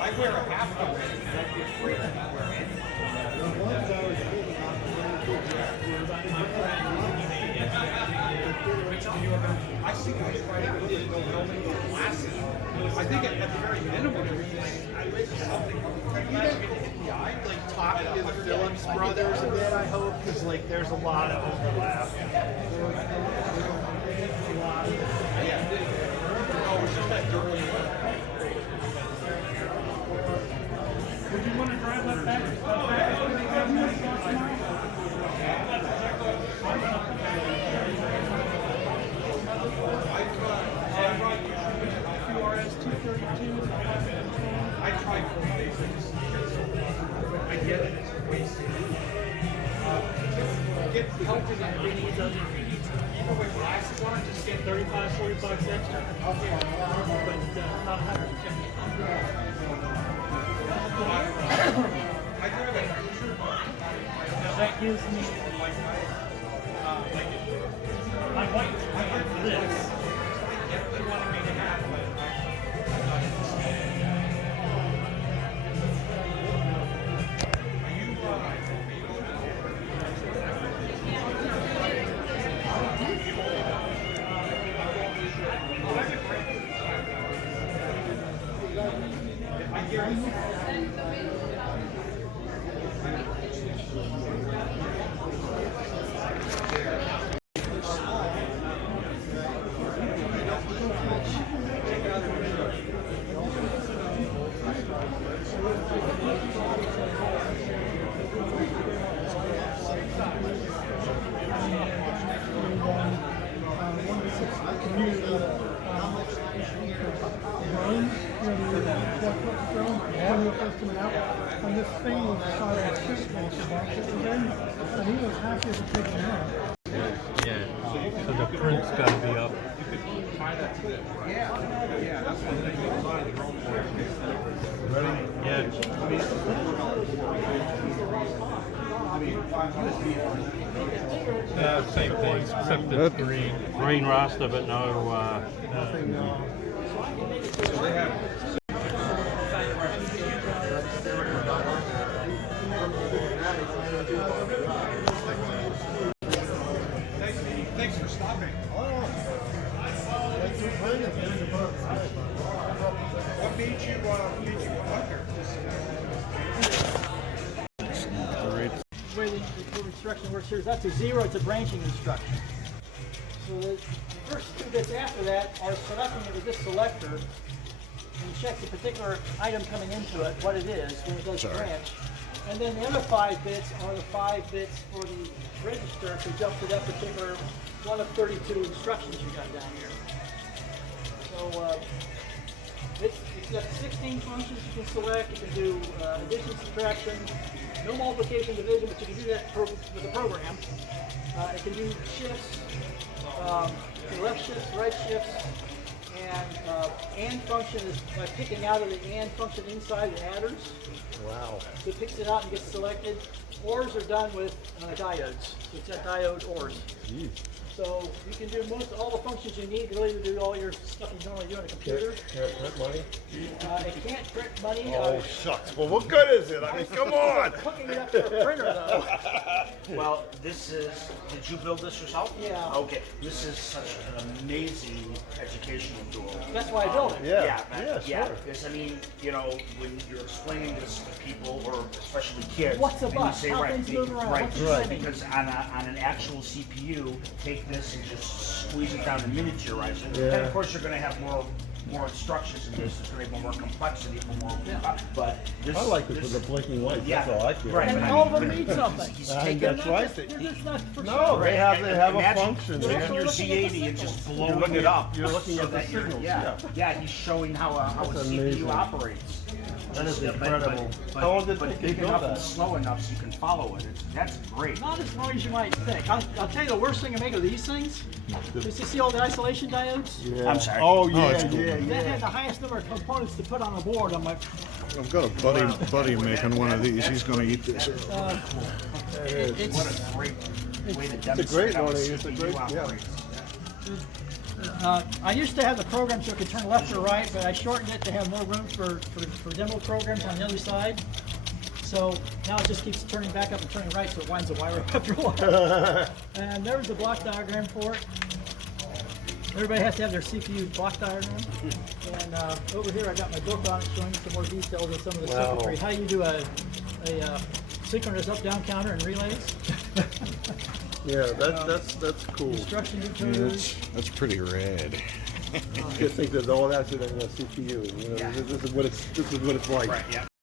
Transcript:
I wear a half the way. Don't be afraid to wear anything. I see guys try to do no helmet, no glasses. I think at the very minimum, something. Can you imagine getting hit in the eye? Like talking to the Phillips brothers a bit, I hope, because like there's a lot of overlap. Oh, it's just that dirty. Would you want to drive that back? I tried for basics. I get it. It's wasted. Get pelted and minis of it. Even with glasses on, just get 35, 40 bucks extra. Okay. But not 150. I drive a Now that gives me my white for this. they wanted me to have one. And this thing was shot at six months and he was happy to take it out. Yeah, so the print's got to be up. Yeah, that's one thing. Ready? Yeah. Yeah, same thing, except it's green. Green rasta, but no. Thanks for stopping. What made you go out there? The way the instruction works here is that's a zero, it's a branching instruction. So the first two bits after that are selecting it with this selector and check the particular item coming into it, what it is, when it does branch. And then the other 5 bits are the 5 bits for the register to jump to that particular one of 32 instructions you got down here. So it's got 16 functions you can select. You can do addition, subtraction, no multiplication, division, but you can do that with the program. It can do shifts, left shifts, right shifts, and function is by picking out of the and function inside the adders. Wow. So it picks it out and gets selected. ORs are done with diodes. So it's got diode ORs. Jeez. So you can do all the functions you need really to do all your stuff you normally do on a computer. Can't print money? It can't print money. Oh, shucks. Well, what good is it? I mean, come on. Hooking it up to a printer, though. Well, this is, did you build this yourself? Yeah. Okay, this is such an amazing educational tool. That's why I built it. Yeah, sure. Because, I mean, you know, when you're explaining this to people, or especially kids, What's a and you bus? say, How right, things move around? right, What's the timing? because on an actual CPU, take this and just squeeze it down and miniaturize it. And of course, you're going to have more instructions in this. It's going to have more complexity, more. But this, I like it with the blinking lights. Yeah. That's all I care. Right. And all of them need something. He's I think taking that's right. It's not for No, they have a Imagine function. taking man. your C80 and just blowing it up. You're looking so at the that you're- signals. Yeah, he's showing how a That's CPU amazing. operates. That is But- incredible. But, How long did but it take big you to build enough and that? slow enough so you can follow it. That's great. Not as long as you might think. I'll tell you the worst thing to make of these things is you see all the isolation diodes? Yeah. I'm sorry. Oh, yeah, it's cool. That had the highest number of components to put on a board. I'm like, I've got a buddy making one of these. He's going to eat this. it's What a great way to It's a demonstrate great how one. a It's a CPU great, yeah. operates. I used to have the program so it could turn left or right, but I shortened it to have more room for demo programs on the other side. So now it just keeps turning back up and turning right, so it winds the wire up after a while. And there's the block diagram for it. Everybody has to have their CPU block diagram. And over here I got my book on it showing you some more details of some of the circuitry. How you do a synchronous up-down counter and relays. Yeah, that's cool. Instruction Yeah, determiners. that's pretty rad. Just think that all that's in a CPU. You know, Yeah. this is what it's like. Right, yeah.